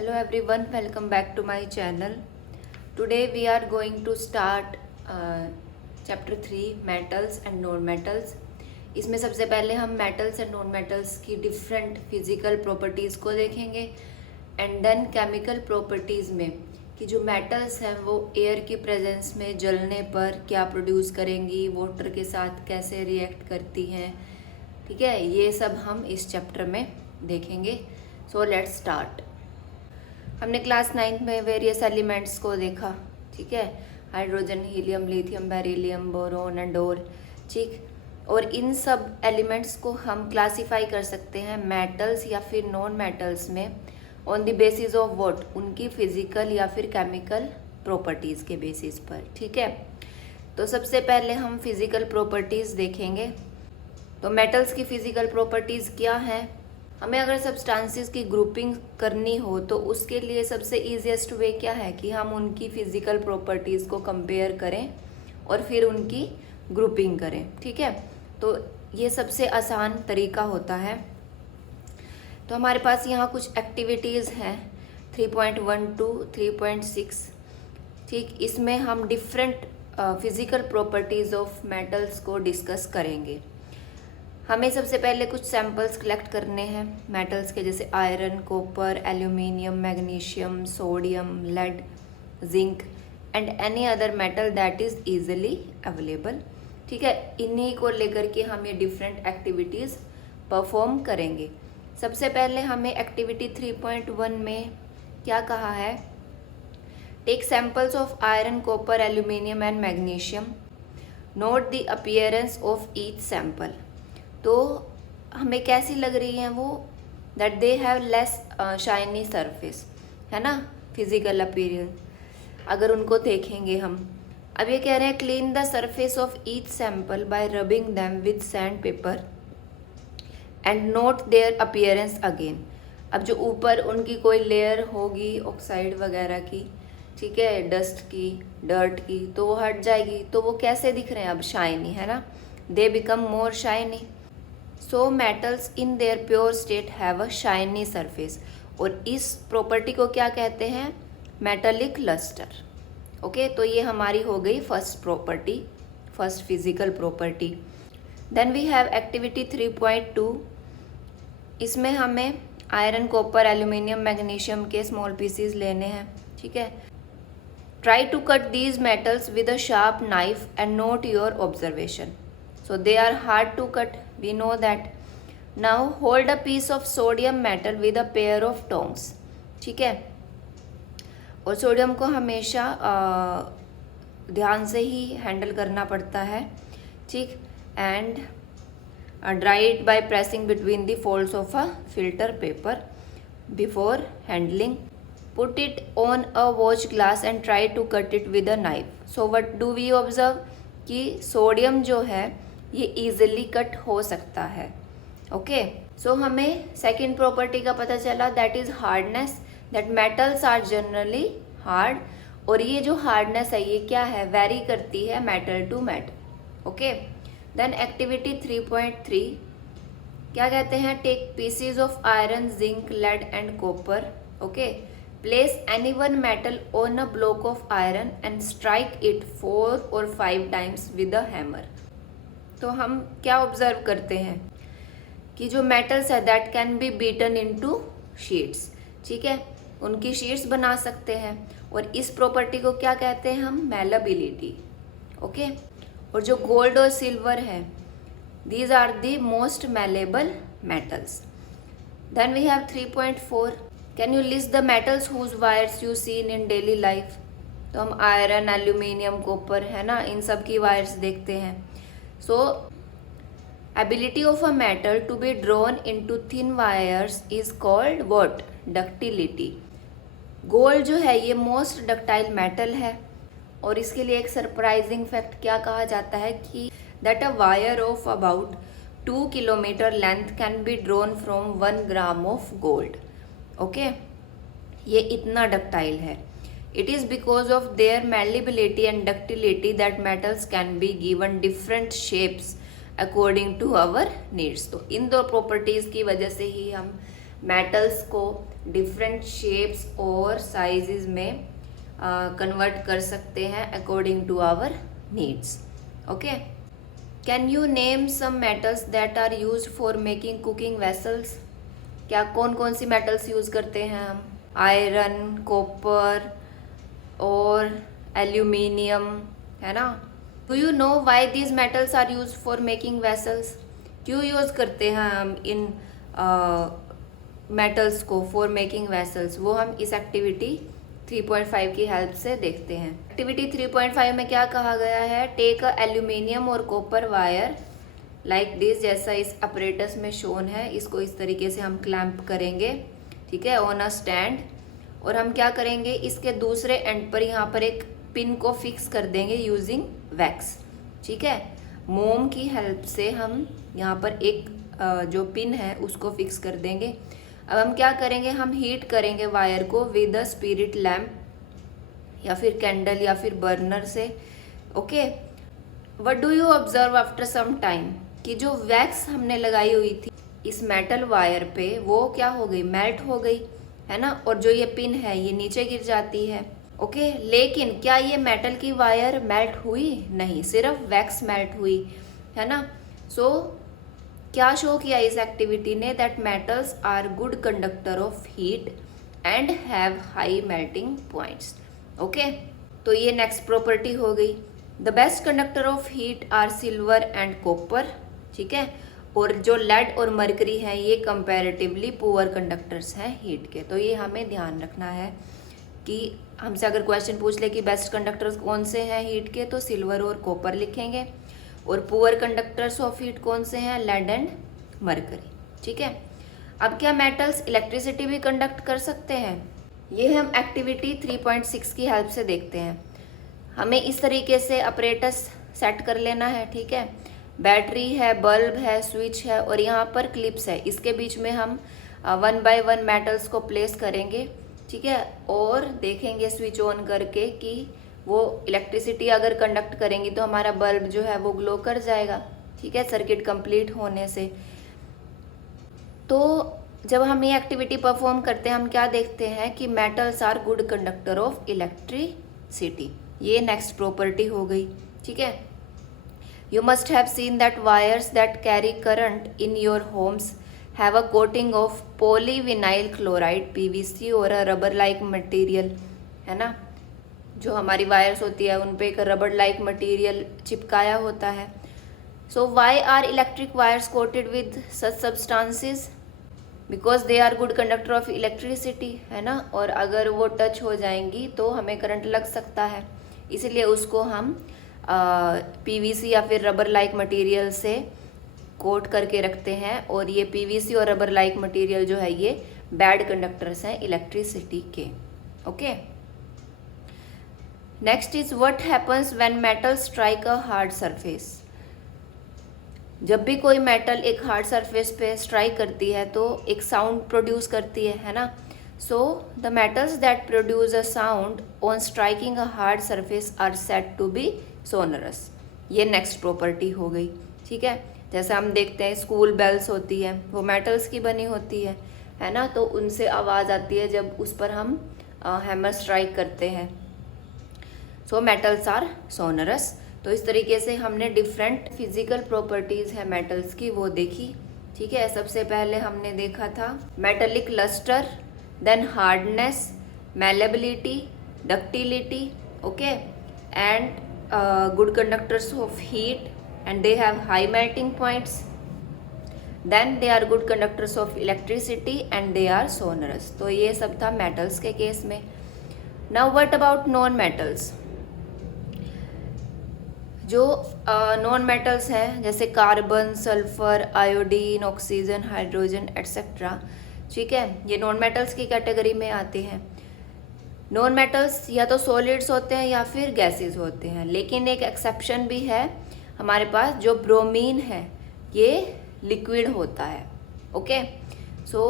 Hello everyone, welcome back to my channel. Today we are going to start chapter 3 metals and non metals. इसमें सबसे पहले हम metals and non metals की different physical properties को देखेंगे and then chemical properties में कि जो metals हैं वो air की presence में जलने पर क्या produce करेंगी, water के साथ कैसे react करती हैं, ठीक है, ये सब हम इस चैप्टर में देखेंगे. So let's start. हमने क्लास 9 में वेरियस एलिमेंट्स को देखा, ठीक है, hydrogen, helium, lithium, beryllium, boron and all, ठीक. और इन सब एलिमेंट्स को हम क्लासीफाई कर सकते हैं मेटल्स या फिर नॉन मेटल्स में on the basis of what, उनकी फिजिकल या फिर केमिकल प्रॉपर्टीज़ के बेसिस पर, ठीक है. तो सबसे पहले हम फिजिकल प्रॉपर्टीज़ देखेंगे. तो मेटल्स की फिजिकल प्रॉपर्टीज़ क्या हैं. हमें अगर सब्सटेंसेस की ग्रुपिंग करनी हो तो उसके लिए सबसे ईजीएस्ट वे क्या है कि हम उनकी फिजिकल प्रॉपर्टीज़ को कंपेयर करें और फिर उनकी ग्रुपिंग करें, ठीक है. तो ये सबसे आसान तरीका होता है. तो हमारे पास यहाँ कुछ एक्टिविटीज़ हैं 3.1 to 3.6, ठीक. इसमें हम different physical properties of metals को डिस्कस करेंगे. हमें सबसे पहले कुछ सैम्पल्स कलेक्ट करने हैं मेटल्स के, जैसे iron, copper, aluminium, magnesium, sodium, lead, zinc and any other metal that is easily available, ठीक है. इन्हीं को लेकर के हम ये डिफरेंट एक्टिविटीज़ परफॉर्म करेंगे. सबसे पहले हमें एक्टिविटी 3.1 में क्या कहा है, take samples of iron, copper, aluminium and magnesium, note the appearance of each sample. तो हमें कैसी लग रही हैं वो, that they have less shiny surface, है ना, फिजिकल अपीयरेंस. अगर उनको देखेंगे हम, अब ये कह रहे हैं clean the surface of each sample by rubbing them with sand paper and note their appearance again. अब जो ऊपर उनकी कोई लेयर होगी ऑक्साइड वगैरह की, ठीक है, डस्ट की, डर्ट की, तो वो हट जाएगी. तो वो कैसे दिख रहे हैं अब, शाइनी, है ना, they become more shiny. So metals in their pure state have a shiny surface. और इस प्रॉपर्टी को क्या कहते हैं, मेटालिक लस्टर. ओके, तो ये हमारी हो गई first property, first physical property. Then we have activity 3.2. इसमें हमें आयरन, कॉपर, एल्यूमिनियम, मैग्नीशियम के स्मॉल पीसीज लेने हैं, ठीक है. Try to cut these metals with a sharp knife and note your observation. So they are hard to cut, we know that. Now hold a piece of sodium metal with a pair of tongs, ठीक है. और sodium को हमेशा ध्यान से ही handle करना पड़ता है, ठीक. And dry it by pressing between the folds of a filter paper before handling. Put it on a watch glass and try to cut it with a knife. So what do we observe कि sodium जो है ये easily cut हो सकता है. Okay, सो हमें second property का पता चला, that is hardness, that metals are generally hard. और ये जो हार्डनेस है ये क्या है, वेरी करती है metal to metal. Okay, then activity 3.3 क्या कहते हैं, take pieces of iron, zinc, lead and copper. Okay, place any one metal on a block of iron and strike it 4 or 5 times with a hammer. तो हम क्या observe करते हैं कि जो मेटल्स है that can be beaten into sheets, ठीक है, उनकी शीट्स बना सकते हैं. और इस प्रॉपर्टी को क्या कहते हैं हम, मेलेबिलिटी. ओके, और जो गोल्ड और सिल्वर है these are the most malleable metals. Then we have 3.4. Can you list the metals whose wires you seen in daily life. तो हम आयरन, एल्यूमिनियम, कॉपर, है ना, इन सब की वायर्स देखते हैं. So ability of a metal to be drawn into thin wires is called what, ductility. Gold जो है ये मोस्ट डक्टाइल मेटल है. और इसके लिए एक सरप्राइजिंग फैक्ट क्या कहा जाता है कि that a wire of about 2 kilometre length can be drawn from 1 gram of gold. Okay, ये इतना डक्टाइल है. It is because of their malleability and ductility that metals can be given different shapes according to our needs. तो इन दो properties की वजह से ही हम metals को डिफरेंट शेप्स और साइजेस में कन्वर्ट कर सकते हैं according to our needs. Okay, can you name some metals that are use for making cooking vessels? क्या कौन कौन सी मेटल्स यूज़ करते हैं हम? आयरन, कॉपर और एल्यूमिनियम, है ना। Do you know why these metals are use for making vessels? क्यों यूज़ करते हैं हम इन मेटल्स को फॉर मेकिंग वेसल्स? वो हम इस एक्टिविटी 3.5 की हेल्प से देखते हैं। एक्टिविटी 3.5 में क्या कहा गया है? टेक अ एल्यूमिनियम और कॉपर वायर लाइक दिस, जैसा इस अपरेटस में शोन है। इसको इस तरीके से हम क्लैंप करेंगे, ठीक है, ऑन अ स्टैंड। और हम क्या करेंगे, इसके दूसरे एंड पर यहाँ पर एक पिन को फिक्स कर देंगे यूजिंग वैक्स, ठीक है। मोम की हेल्प से हम यहाँ पर एक जो पिन है उसको फिक्स कर देंगे। अब हम क्या करेंगे, हम हीट करेंगे वायर को विद अ स्पिरिट लैम्प या फिर कैंडल या फिर बर्नर से। Okay, what do you observe after some time? कि जो वैक्स हमने लगाई हुई थी इस मेटल वायर पे वो क्या हो गई, मेल्ट हो गई, है ना। और जो ये पिन है ये नीचे गिर जाती है। ओके, लेकिन क्या ये मेटल की वायर मेल्ट हुई? नहीं, सिर्फ वैक्स मेल्ट हुई, है ना। सो क्या शो किया इस एक्टिविटी ने? That metals are good conductor of heat and have high melting points. Okay, तो ये नेक्स्ट प्रॉपर्टी हो गई। The best conductor of heat are silver and copper, ठीक है। और जो लेड और मरकरी है ये कंपैरेटिवली पुअर कंडक्टर्स हैं हीट के। तो ये हमें ध्यान रखना है कि हमसे अगर क्वेश्चन पूछ ले कि बेस्ट कंडक्टर्स कौन से हैं हीट के, तो सिल्वर और कॉपर लिखेंगे। और पुअर कंडक्टर्स ऑफ हीट कौन से हैं? लेड एंड मरकरी, ठीक है। अब क्या मेटल्स इलेक्ट्रिसिटी भी कंडक्ट कर सकते हैं? ये हम एक्टिविटी 3.6 की हेल्प से देखते हैं। हमें इस तरीके से अपरेटस सेट कर लेना है, ठीक है। बैटरी है, बल्ब है, स्विच है और यहाँ पर क्लिप्स है। इसके बीच में हम 1 बाय 1 मेटल्स को प्लेस करेंगे, ठीक है। और देखेंगे स्विच ऑन करके कि वो इलेक्ट्रिसिटी अगर कंडक्ट करेंगी तो हमारा बल्ब जो है वो ग्लो कर जाएगा, ठीक है, सर्किट कंप्लीट होने से। तो जब हम ये एक्टिविटी परफॉर्म करते हैं हम क्या देखते हैं कि metals are good conductor of electricity. ये नेक्स्ट प्रॉपर्टी हो गई, ठीक है। You must have seen that wires that carry current in your homes have a coating of polyvinyl chloride PVC और अ रबर लाइक मटेरियल, है ना। जो हमारी वायर्स होती है उन पे एक रबर लाइक मटेरियल चिपकाया होता है। So why are electric wires coated with such substances? Because they are good conductor of electricity, है ना। और अगर वो टच हो जाएंगी तो हमें करंट लग सकता है, इसलिए उसको हम PVC या फिर रबर लाइक मटेरियल से कोट करके रखते हैं। और ये PVC और रबर लाइक मटेरियल जो है ये बैड कंडक्टर्स हैं इलेक्ट्रिसिटी के। Okay, next is what happens when metal strike a hard surface? जब भी कोई मेटल एक हार्ड सरफेस पे स्ट्राइक करती है तो एक साउंड प्रोड्यूस करती है ना। So the metals that produce a sound on striking a hard surface are said to be sonorous. ये नेक्स्ट प्रॉपर्टी हो गई, ठीक है। जैसे हम देखते हैं स्कूल बेल्स होती है वो मेटल्स की बनी होती है ना। तो उनसे आवाज़ आती है जब उस पर हम हैमर स्ट्राइक करते हैं। So metals are sonorous. तो इस तरीके से हमने डिफरेंट फिजिकल प्रॉपर्टीज़ है मेटल्स की वो देखी, ठीक है। सबसे पहले हमने देखा था metallic lustre, then hardness, malleability, ductility, okay, and good conductors of heat and they have high melting points, then they are good conductors of electricity and they are sonorous। तो ये सब था metals के केस में। now what about non metals? जो non metals हैं जैसे carbon, sulphur, iodine, oxygen, hydrogen etcetera, ठीक है, ये नॉन मेटल्स की कैटेगरी में आते हैं। नॉन मेटल्स या तो सॉलिड्स होते हैं या फिर गैसेस होते हैं, लेकिन एक एक्सेप्शन भी है हमारे पास, जो ब्रोमीन है ये लिक्विड होता है। ओके, सो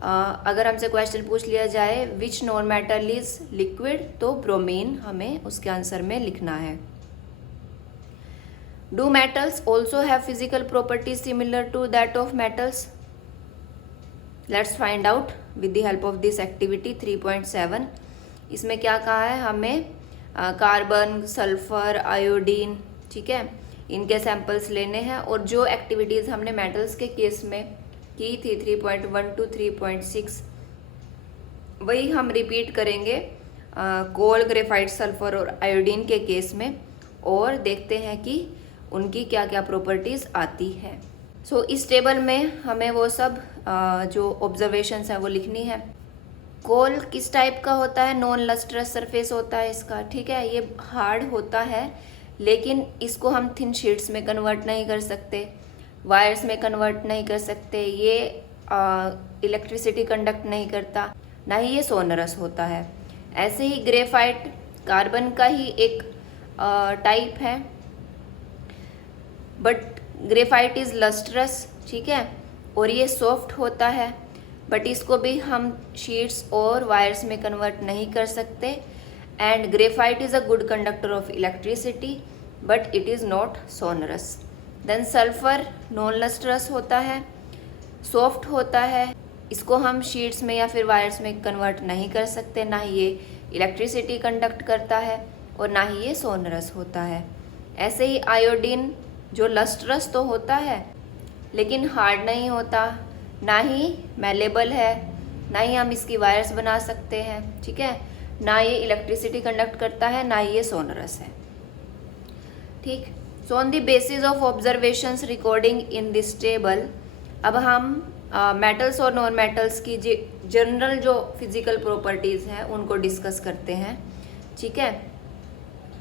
अगर हमसे क्वेश्चन पूछ लिया जाए which non metal is liquid, तो ब्रोमीन हमें उसके आंसर में लिखना है। Do metals also have physical properties similar to that of metals? Let's find out with the help of this activity 3.7। इसमें क्या कहा है, हमें कार्बन, सल्फर, आयोडीन, ठीक है, इनके सैंपल्स लेने हैं। और जो एक्टिविटीज़ हमने मेटल्स के केस में की थी 3.1 to 3.6, वही हम रिपीट करेंगे कोल, ग्रेफाइट, सल्फर और आयोडीन के केस में, और देखते हैं कि उनकी क्या क्या प्रॉपर्टीज़ आती है। सो इस टेबल में हमें वो सब जो ऑब्जर्वेशंस हैं वो लिखनी है। कोल किस टाइप का होता है, नॉन लस्ट्रस सरफेस होता है इसका, ठीक है, ये हार्ड होता है, लेकिन इसको हम थिन शीट्स में कन्वर्ट नहीं कर सकते, वायर्स में कन्वर्ट नहीं कर सकते, ये इलेक्ट्रिसिटी कंडक्ट नहीं करता, ना ही ये सोनरस होता है। ऐसे ही ग्रेफाइट कार्बन का ही एक टाइप है, बट ग्रेफाइट इज़ लस्ट्रस, ठीक है, और ये सॉफ्ट होता है, बट इसको भी हम शीट्स और वायर्स में कन्वर्ट नहीं कर सकते। And graphite is a good conductor of electricity, but it is not sonorous. Then sulphur non lustrous होता है, सॉफ्ट होता है, इसको हम शीट्स में या फिर वायर्स में कन्वर्ट नहीं कर सकते, ना ही ये इलेक्ट्रिसिटी कंडक्ट करता है और ना ही ये सोनरस होता है। ऐसे ही आयोडीन जो लस्ट्रस तो होता है लेकिन हार्ड नहीं होता, ना ही मेलेबल है, ना ही हम इसकी वायर्स बना सकते हैं, ठीक है, ना ये इलेक्ट्रिसिटी कंडक्ट करता है, ना ही ये सोनरस है, ठीक। So on the basis of observations recording in this table, अब हम मेटल्स और नॉन मेटल्स की जनरल जो फिजिकल प्रॉपर्टीज़ हैं उनको डिस्कस करते हैं, ठीक है।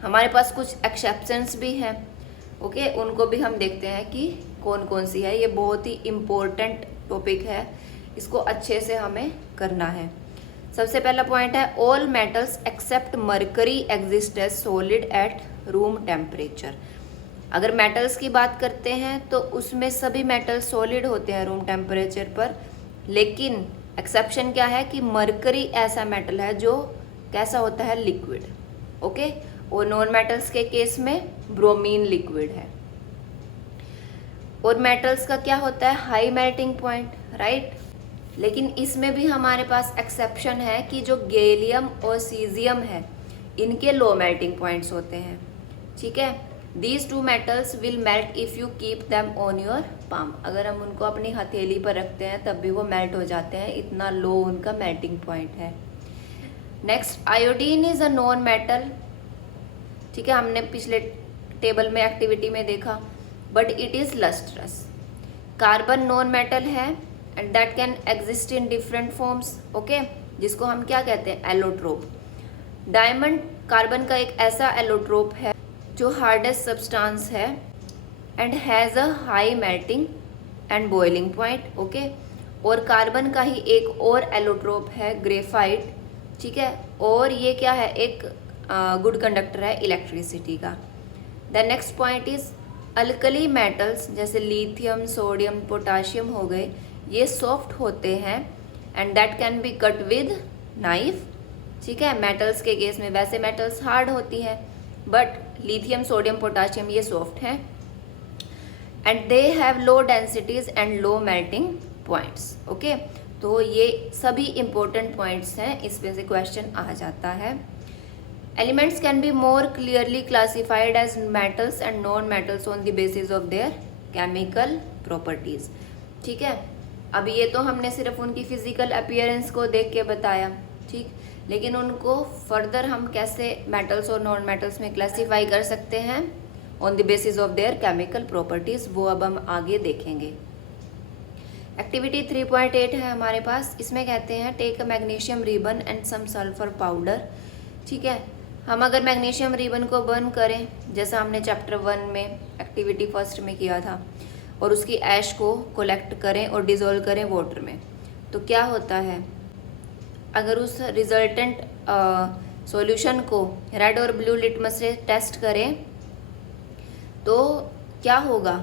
हमारे पास कुछ एक्सेप्शंस भी हैं, ओके, उनको भी हम देखते हैं कि कौन कौन सी है। ये बहुत ही इम्पोर्टेंट टॉपिक है, इसको अच्छे से हमें करना है। सबसे पहला पॉइंट है, all metals except mercury exist as solid at room temperature. अगर मेटल्स की बात करते हैं तो उसमें सभी मेटल्स सॉलिड होते हैं रूम टेम्परेचर पर, लेकिन एक्सेप्शन क्या है कि मरकरी ऐसा मेटल है जो कैसा होता है, लिक्विड, ओके, और नॉन मेटल्स के केस में ब्रोमीन लिक्विड है। और मेटल्स का क्या होता है, हाई मेल्टिंग पॉइंट, राइट, लेकिन इसमें भी हमारे पास एक्सेप्शन है कि जो गैलियम और सीजियम है इनके लो मेल्टिंग पॉइंट्स होते हैं, ठीक है। These two metals will melt if you keep them on your palm. अगर हम उनको अपनी हथेली पर रखते हैं तब भी वो मेल्ट हो जाते हैं, इतना लो उनका मेल्टिंग पॉइंट है। Next, iodine is a non metal, ठीक है, हमने पिछले टेबल में एक्टिविटी में देखा, but it is lustrous. Carbon non metal है and that can exist in different forms, okay, जिसको हम क्या कहते हैं, एलोट्रोप। डायमंड कार्बन का एक ऐसा एलोट्रोप है जो हार्डेस्ट सब्सटेंस है and has a high melting and boiling point, okay. और कार्बन का ही एक और एलोट्रोप है ग्रेफाइट, ठीक है, और ये क्या है, एक गुड कंडक्टर है इलेक्ट्रिसिटी का। The next point is alkali metals जैसे लिथियम, सोडियम, पोटाशियम हो गए, ये सॉफ्ट होते हैं and that can B cut with knife, ठीक है। मेटल्स के केस में वैसे मेटल्स हार्ड होती है, बट लिथियम, सोडियम, पोटाशियम ये सॉफ्ट हैं and they have low densities and low melting points, okay. तो ये सभी इंपॉर्टेंट पॉइंट्स हैं, इसमें से क्वेश्चन आ जाता है। Elements can be more clearly classified as metals and non metals on the basis of their chemical properties, ठीक है। अब ये तो हमने सिर्फ उनकी फिजिकल अपीयरेंस को देख के बताया, ठीक, लेकिन उनको फर्दर हम कैसे मेटल्स और नॉन मेटल्स में क्लासीफाई कर सकते हैं on the basis of their chemical properties, वो अब हम आगे देखेंगे। एक्टिविटी 3.8 है हमारे पास, इसमें कहते हैं take a magnesium ribbon and some sulphur powder, ठीक है। हम अगर मैग्नीशियम रिबन को बर्न करें, जैसा हमने चैप्टर 1 में एक्टिविटी फर्स्ट में किया था, और उसकी ऐश को कलेक्ट करें और डिज़ोल्व करें वाटर में, तो क्या होता है, अगर उस रिजल्टेंट सॉल्यूशन को रेड और ब्लू लिटमस से टेस्ट करें तो क्या होगा,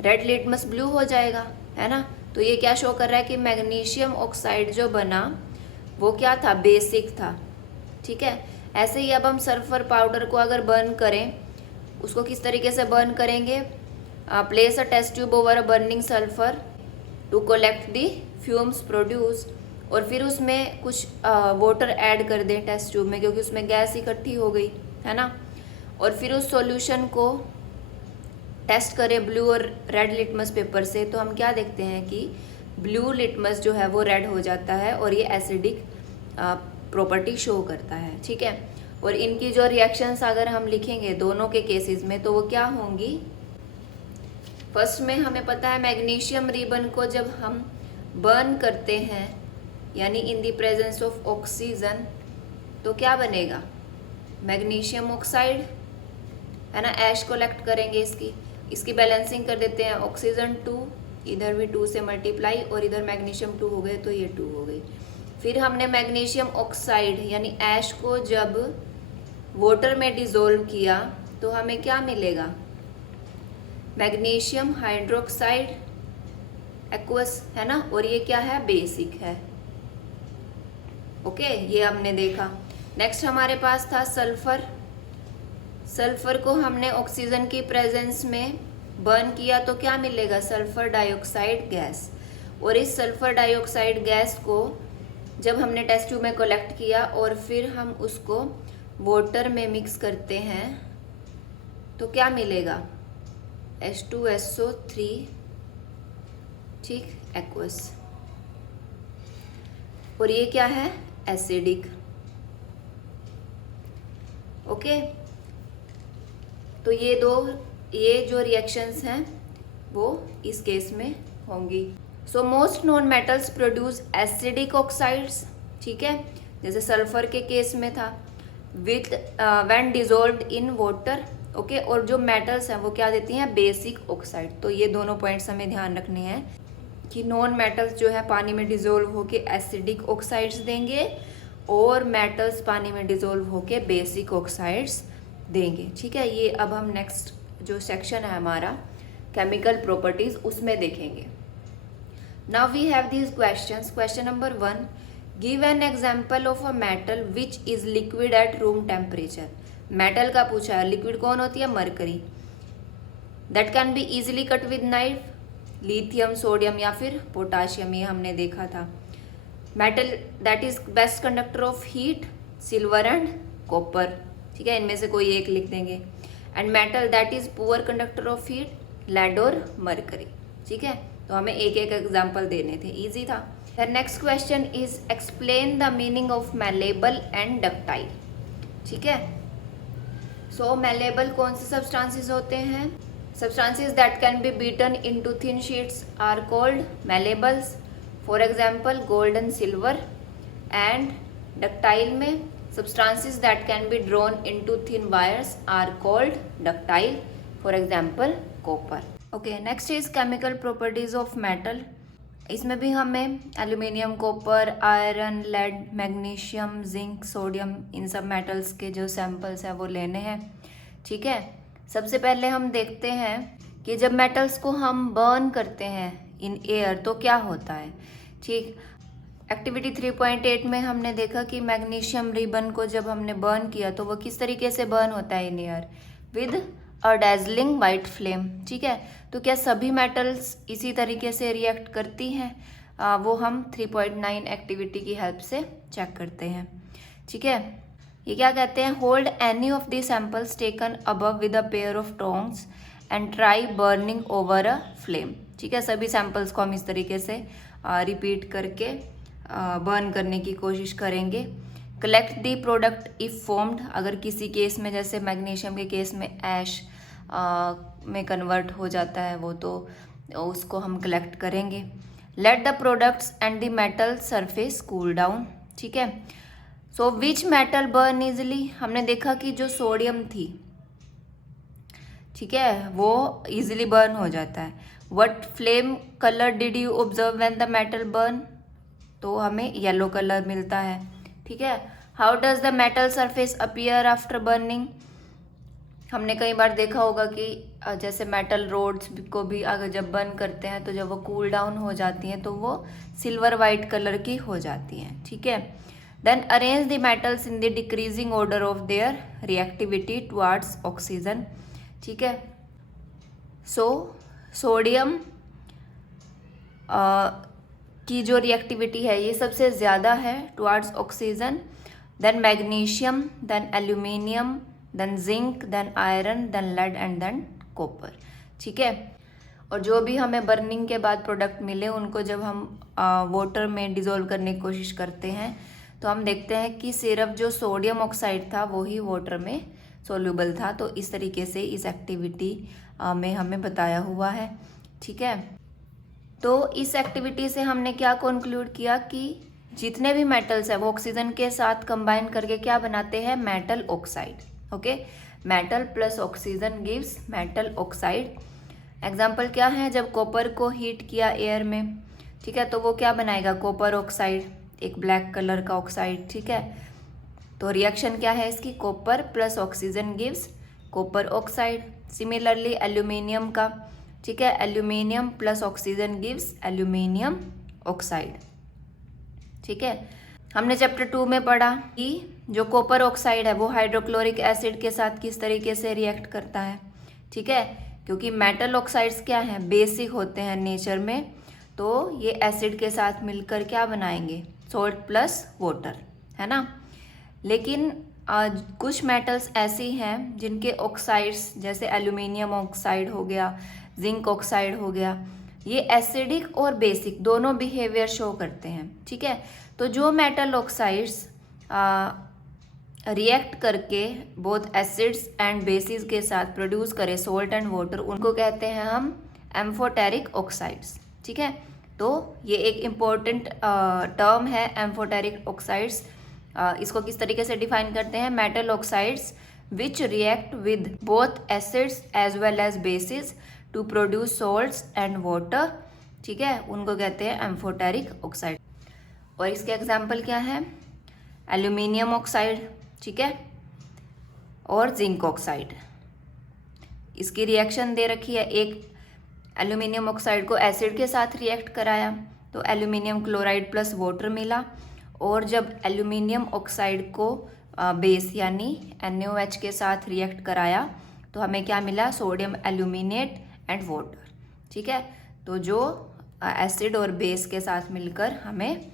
रेड लिटमस ब्लू हो जाएगा, है ना। तो ये क्या शो कर रहा है कि मैग्नीशियम ऑक्साइड जो बना वो क्या था, बेसिक था, ठीक है। ऐसे ही अब हम सल्फर पाउडर को अगर बर्न करें, उसको किस तरीके से बर्न करेंगे, place a test tube over a burning sulphur to collect the fumes produce, और फिर उसमें कुछ वाटर ऐड कर दें टेस्ट ट्यूब में, क्योंकि उसमें गैस इकट्ठी हो गई है ना, और फिर उस सॉल्यूशन को टेस्ट करें ब्लू और रेड लिटमस पेपर से, तो हम क्या देखते हैं कि ब्लू लिटमस जो है वो रेड हो जाता है और ये एसिडिक प्रॉपर्टी शो करता है। ठीक है, और इनकी जो रिएक्शंस अगर हम लिखेंगे दोनों के केसेस में तो वो क्या होंगी। फर्स्ट में हमें पता है मैग्नीशियम रिबन को जब हम बर्न करते हैं यानी in the presence of oxygen, तो क्या बनेगा, मैग्नीशियम ऑक्साइड है ना। ऐश कलेक्ट करेंगे, इसकी बैलेंसिंग कर देते हैं, ऑक्सीजन 2, इधर भी 2 से मल्टीप्लाई, और इधर मैग्नीशियम 2 हो गए तो ये 2 हो गई। फिर हमने मैग्नीशियम ऑक्साइड यानी ऐश को जब वाटर में डिसॉल्व किया तो हमें क्या मिलेगा, मैग्नीशियम हाइड्रोक्साइड एक्वस है ना, और ये क्या है, बेसिक है। ओके, ये हमने देखा। नेक्स्ट हमारे पास था सल्फर। सल्फर को हमने ऑक्सीजन की प्रेजेंस में बर्न किया तो क्या मिलेगा, सल्फर डाइऑक्साइड गैस। और इस सल्फर डाइऑक्साइड गैस को जब हमने टेस्ट ट्यूब में कलेक्ट किया और फिर हम उसको वाटर में मिक्स करते हैं तो क्या मिलेगा, H2SO3, ठीक, एक्वस। और ये क्या है, एसिडिक। ओके, तो ये जो रिएक्शंस हैं वो इस केस में होंगी। So most non metals produce acidic oxides, ठीक है, जैसे सल्फर के केस में था, with when dissolved in water. Okay, और जो मेटल्स हैं वो क्या देती हैं, बेसिक ऑक्साइड। तो ये दोनों पॉइंट्स हमें ध्यान रखने हैं कि नॉन मेटल्स जो है पानी में डिसॉल्व होके एसिडिक ऑक्साइड्स देंगे और मेटल्स पानी में डिसॉल्व होके बेसिक ऑक्साइड्स देंगे। ठीक है, ये अब हम नेक्स्ट जो सेक्शन है हमारा केमिकल प्रॉपर्टीज उसमें देखेंगे। Now we have these questions. Question number 1, give an example of a metal which is liquid at room temperature. Metal का पूछा है, लिक्विड कौन होती है, mercury. That can be easily cut with knife, lithium, sodium या फिर potassium, ये हमने देखा था। Metal that is best conductor of heat, silver and copper. ठीक है, इनमें से कोई एक लिख देंगे। And metal that is poor conductor of heat, lead और मरकरी। ठीक है, तो हमें एक एक एग्जाम्पल देने थे, इजी था। The next question is explain the meaning of malleable and ductile. ठीक है, सो मैलेबल कौन से सब्सटेंसेस होते हैं, substances that can be beaten into thin sheets are called malleables, for example gold and silver. And ductile में substances that can be drawn into thin wires are called ductile, for example copper. Okay, next is chemical properties of metal. इसमें भी हमें aluminium, copper, iron, lead, magnesium, zinc, sodium, इन सब metals के जो samples हैं वो लेने हैं। ठीक है, सबसे पहले हम देखते हैं कि जब मेटल्स को हम बर्न करते हैं इन एयर तो क्या होता है। ठीक, एक्टिविटी 3.8 में हमने देखा कि मैग्नीशियम रिबन को जब हमने बर्न किया तो वो किस तरीके से बर्न होता है in air, with a dazzling white flame. ठीक है, तो क्या सभी मेटल्स इसी तरीके से रिएक्ट करती हैं, वो हम 3.9 एक्टिविटी की हेल्प से चेक करते हैं। ठीक है, ये क्या कहते हैं, hold any of the samples taken above with a pair of tongs and try burning over a flame. ठीक है, सभी सैंपल्स को हम इस तरीके से रिपीट करके बर्न करने की कोशिश करेंगे। Collect the product if formed, अगर किसी केस में जैसे मैग्नीशियम के केस में ऐश में कन्वर्ट हो जाता है वो, तो उसको हम कलेक्ट करेंगे। Let the products and the metal surface cool down. ठीक है, सो विच मेटल बर्न इजिली, हमने देखा कि जो सोडियम थी, ठीक है, वो इजिली बर्न हो जाता है। What flame colour did you observe when the metal burn, तो हमें येलो कलर मिलता है। ठीक है, how does the metal surface appear after burning, हमने कई बार देखा होगा कि जैसे मेटल रोड्स को भी अगर जब बर्न करते हैं तो जब वो कूल डाउन हो जाती हैं तो वो सिल्वर वाइट कलर की हो जाती हैं। ठीक है, then arrange the metals in the decreasing order of their reactivity towards oxygen. ठीक है, सो सोडियम की जो रिएक्टिविटी है ये सबसे ज़्यादा है towards oxygen, then magnesium, then aluminium, then zinc, then iron, then lead and then copper. ठीक है, और जो भी हमें बर्निंग के बाद प्रोडक्ट मिले उनको जब हम वाटर में डिज़ोल्व करने की कोशिश करते हैं तो हम देखते हैं कि सिर्फ जो सोडियम ऑक्साइड था वो ही वाटर में सोल्यूबल था। तो इस तरीके से इस एक्टिविटी में हमें बताया हुआ है। ठीक है, तो इस एक्टिविटी से हमने क्या कंक्लूड किया कि जितने भी मेटल्स हैं वो ऑक्सीजन के साथ कंबाइन करके क्या बनाते हैं, metal oxide. Okay, metal plus oxygen gives metal oxide. Example क्या है, जब कॉपर को हीट किया एयर में, ठीक है, तो वो क्या बनाएगा, कॉपर ऑक्साइड, एक ब्लैक कलर का ऑक्साइड। ठीक है, तो रिएक्शन क्या है इसकी, copper plus oxygen gives copper oxide. Similarly aluminium का, ठीक है, aluminium plus oxygen gives aluminium oxide. ठीक है, हमने चैप्टर 2 में पढ़ा कि जो कॉपर ऑक्साइड है वो हाइड्रोक्लोरिक एसिड के साथ किस तरीके से रिएक्ट करता है। ठीक है, क्योंकि मेटल ऑक्साइड्स क्या हैं, बेसिक होते हैं नेचर में, तो ये एसिड के साथ मिलकर क्या बनाएंगे, सोल्ट प्लस वाटर, है ना। लेकिन कुछ मेटल्स ऐसी हैं जिनके ऑक्साइड्स, जैसे एल्यूमिनियम ऑक्साइड हो गया, जिंक ऑक्साइड हो गया, ये एसिडिक और बेसिक दोनों बिहेवियर शो करते हैं। ठीक है, तो जो मेटल ऑक्साइड्स रिएक्ट करके बोथ एसिड्स एंड बेसिस के साथ प्रोड्यूस करे सोल्ट एंड वाटर, उनको कहते हैं हम एम्फोटेरिक ऑक्साइड्स। ठीक है, तो ये एक इम्पोर्टेंट टर्म है एम्फोटेरिक ऑक्साइड्स। इसको किस तरीके से डिफाइन करते हैं, metal oxides which react with both acids as well as bases to produce salts and water. ठीक है, उनको कहते हैं एम्फोटेरिक ऑक्साइड। और इसके एग्जाम्पल क्या है, एल्यूमिनियम ऑक्साइड, ठीक है, और जिंक ऑक्साइड। इसकी रिएक्शन दे रखी है, एक एल्यूमिनियम ऑक्साइड को एसिड के साथ रिएक्ट कराया तो एल्यूमिनियम क्लोराइड प्लस वाटर मिला, और जब एल्यूमिनियम ऑक्साइड को बेस यानी NaOH के साथ रिएक्ट कराया तो हमें क्या मिला, सोडियम एल्यूमिनेट एंड वाटर। ठीक है, तो जो एसिड और बेस के साथ मिलकर हमें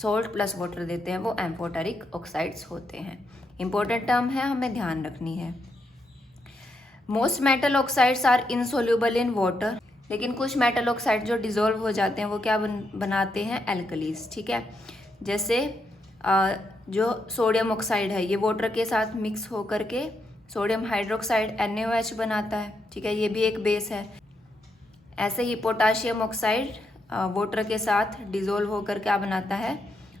सोल्ट प्लस वाटर देते हैं वो एम्फोटेरिक ऑक्साइड्स होते हैं। इंपॉर्टेंट टर्म है, हमें ध्यान रखनी है। Most metal oxides are insoluble in water, लेकिन कुछ मेटल ऑक्साइड जो डिजोल्व हो जाते हैं वो क्या बनाते हैं, एल्कलीज। ठीक है, जैसे जो सोडियम ऑक्साइड है ये वाटर के साथ मिक्स होकर के सोडियम हाइड्रोक्साइड NaOH बनाता है। ठीक है, ये भी एक बेस है। ऐसे ही पोटाशियम ऑक्साइड वाटर के साथ डिजोल्व होकर क्या बनाता है,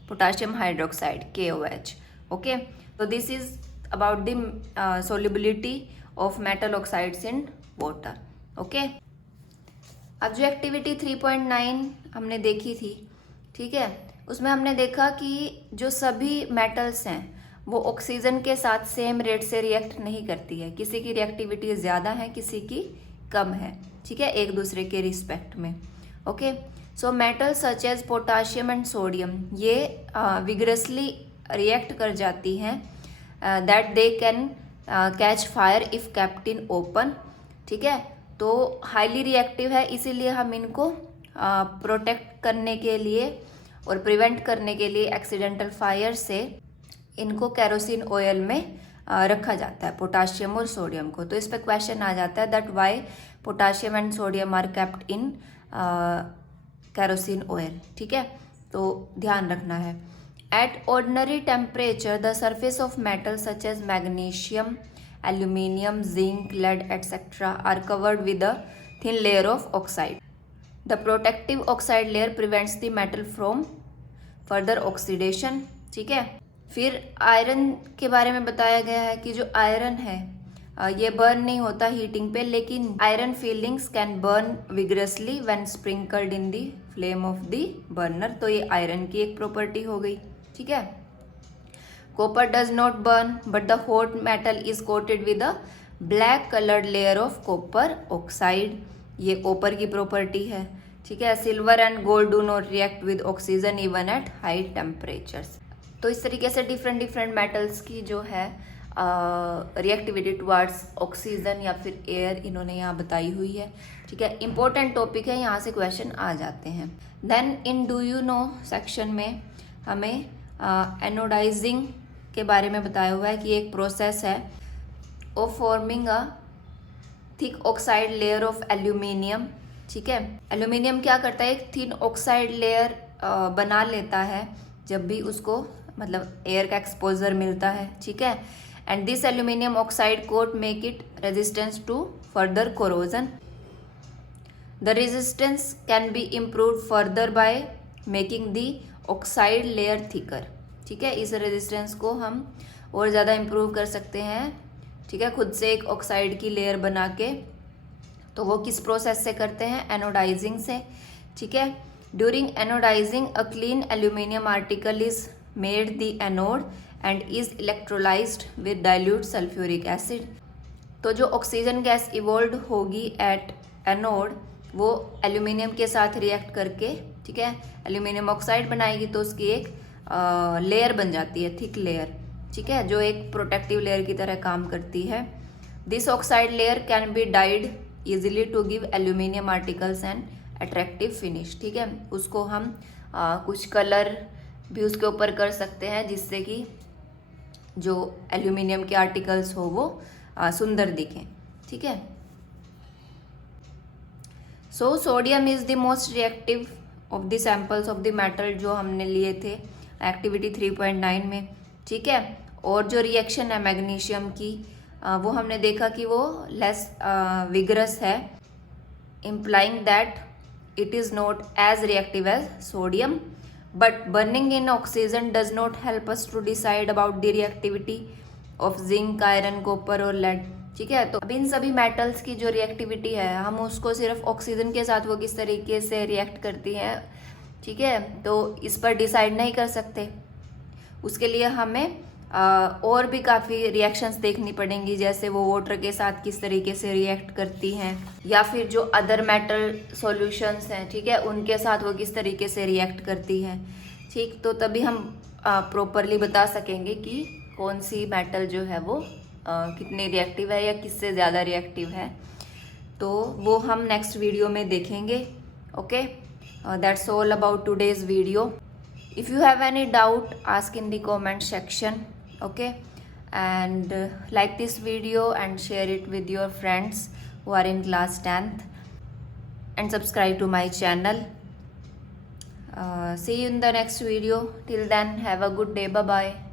पोटाशियम हाइड्रोक्साइड KOH। ओके, तो this is about the solubility of metal oxides in water. Okay, अब जो एक्टिविटी 3.9 हमने देखी थी, ठीक है, उसमें हमने देखा कि जो सभी मेटल्स हैं वो ऑक्सीजन के साथ सेम रेट से रिएक्ट नहीं करती है, किसी की रिएक्टिविटी ज़्यादा है, किसी की कम है। ठीक है, एक दूसरे के रिस्पेक्ट में। Okay, so metal such as potassium and sodium ये विगरसली रिएक्ट कर जाती हैं, that they can catch fire if kept in open. ठीक है, तो हाईली रिएक्टिव है, इसीलिए हम इनको प्रोटेक्ट करने के लिए और प्रिवेंट करने के लिए एक्सीडेंटल फायर से इनको केरोसिन ऑयल में रखा जाता है, पोटाशियम और सोडियम को। तो इस पर क्वेश्चन आ जाता है that why potassium and sodium are kept in kerosene oil. ठीक है, तो ध्यान रखना है। At ordinary temperature the surface of metal such as magnesium, aluminium, zinc, lead etcetera are covered with a thin layer of oxide. The protective oxide layer prevents the metal from further oxidation. ठीक है, फिर iron के बारे में बताया गया है कि जो आयरन है ये बर्न नहीं होता हीटिंग पे, लेकिन iron feelings can burn vigorously when sprinkled in the flame of the burner. तो ये आयरन की एक प्रॉपर्टी हो गई। ठीक है, copper does not burn but the hot metal is coated with a black coloured layer of copper oxide, ये copper की प्रॉपर्टी है। ठीक है, silver and gold do not react with oxygen even at high temperatures. तो इस तरीके से different metals की जो है रिएक्टिविटी टुवार्ड्स ऑक्सीजन या फिर एयर इन्होंने यहाँ बताई हुई है। ठीक है, इंपॉर्टेंट टॉपिक है, यहाँ से क्वेश्चन आ जाते हैं। Then in do you know section में हमें एनोडाइजिंग के बारे में बताया हुआ है कि एक प्रोसेस है of forming a thick oxide layer of aluminium. ठीक है, एल्यूमिनियम क्या करता है, एक थिन ऑक्साइड लेयर बना लेता है जब भी उसको मतलब एयर का एक्सपोजर मिलता है। ठीक है, and this aluminium oxide coat make it resistance to further corrosion. The resistance can be improved further by making the oxide layer thicker. ठीक है, इस रेजिस्टेंस को हम और ज़्यादा इम्प्रूव कर सकते हैं। ठीक है, खुद से एक ऑक्साइड की लेयर बना के, तो वो किस प्रोसेस से करते हैं, एनोडाइजिंग से। ठीक है, during anodising a clean aluminium article is made the anode and is electrolysed with dilute sulphuric acid. तो जो ऑक्सीजन गैस इवॉल्व होगी एट एनोड, वो एल्यूमिनियम के साथ रिएक्ट करके, ठीक है, एल्यूमिनियम ऑक्साइड बनाएगी, तो उसकी एक लेयर बन जाती है, थिक लेयर। ठीक है, जो एक प्रोटेक्टिव लेयर की तरह काम करती है। This oxide layer can be dyed easily to give aluminium articles and attractive finish. ठीक है, उसको हम कुछ कलर भी उसके ऊपर कर सकते हैं जिससे कि जो एल्यूमिनियम के आर्टिकल्स हो वो सुंदर दिखें। ठीक है, so sodium is the most reactive of the samples of the metal जो हमने लिए थे एक्टिविटी 3.9 में। ठीक है, और जो रिएक्शन है मैग्नीशियम की, वो हमने देखा कि वो लेस विगरस है, implying that it is not as reactive as sodium, but burning in oxygen does not help us to decide about the reactivity of zinc, iron, copper और लेड। ठीक है, तो अब इन सभी मेटल्स की जो रिएक्टिविटी है, हम उसको सिर्फ ऑक्सीजन के साथ वो किस तरीके से रिएक्ट करती हैं, ठीक है, तो इस पर डिसाइड नहीं कर सकते। उसके लिए हमें और भी काफ़ी रिएक्शंस देखनी पड़ेंगी, जैसे वो वाटर के साथ किस तरीके से रिएक्ट करती हैं, या फिर जो अदर मेटल सॉल्यूशंस हैं, ठीक है, उनके साथ वो किस तरीके से रिएक्ट करती हैं। ठीक, तो तभी हम प्रॉपरली बता सकेंगे कि कौन सी मेटल जो है वो कितनी रिएक्टिव है या किससे ज़्यादा रिएक्टिव है। तो वो हम नेक्स्ट वीडियो में देखेंगे। Okay, that's all about today's video. If you have any doubt, ask in the comment section. Okay, and like this video and share it with your friends who are in class 10th, and subscribe to my channel. See you in the next video. Till then, have a good day. Bye bye.